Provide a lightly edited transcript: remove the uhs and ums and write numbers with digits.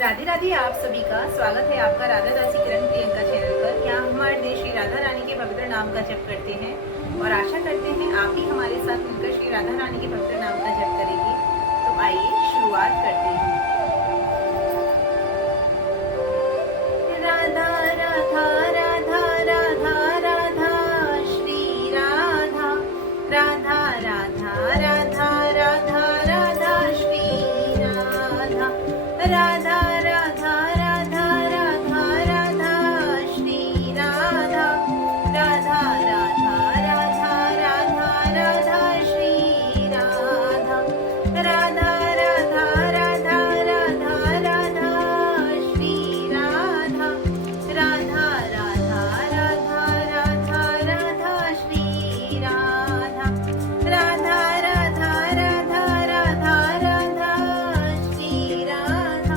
राधे राधे। आप सभी का स्वागत है आपका राधा दासी किरण प्रियंका चैनल पर। यहाँ हम हमारे देश श्री राधा रानी के पवित्र नाम का जप करते हैं और आशा करते हैं आप भी हमारे साथ मिलकर श्री राधा रानी के पवित्र नाम का जप करेंगे। तो आइए शुरुआत करते हैं। राधा राधा राधा राधा राधा श्री राधा, राधा राधा राधा राधा राधा श्री राधा, राधा राधा राधा राधा राधा श्री राधा, राधा राधा राधा राधा राधा श्री राधा, राधा राधा राधा राधा राधा श्री राधा, राधा राधा राधा राधा राधा श्री राधा, राधा राधा राधा राधा राधा श्री राधा,